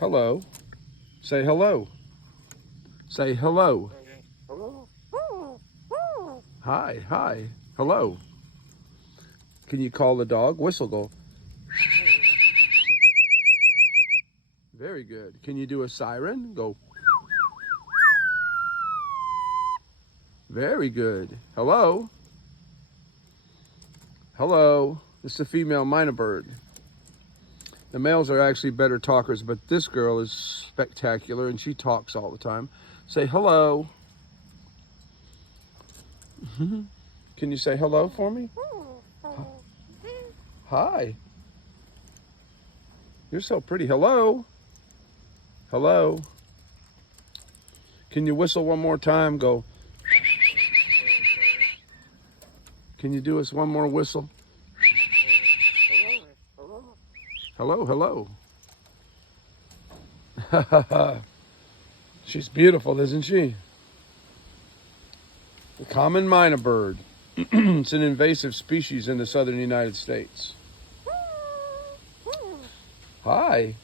Hello. Say hello. Say hello. Hi, hi. Hello. Can you call the dog? Whistle, go. Very good. Can you do a siren? Go. Very good. Hello. Hello. This is a female Myna bird. The males are actually better talkers, but this girl is spectacular and she talks all the time. Say hello. Can you say hello for me? Hi. You're so pretty. Hello. Hello. Can you whistle one more time? Go. Can you do us one more whistle? Hello, hello. She's beautiful, isn't she? The common Myna bird. It's an invasive species in the southern United States. Hi.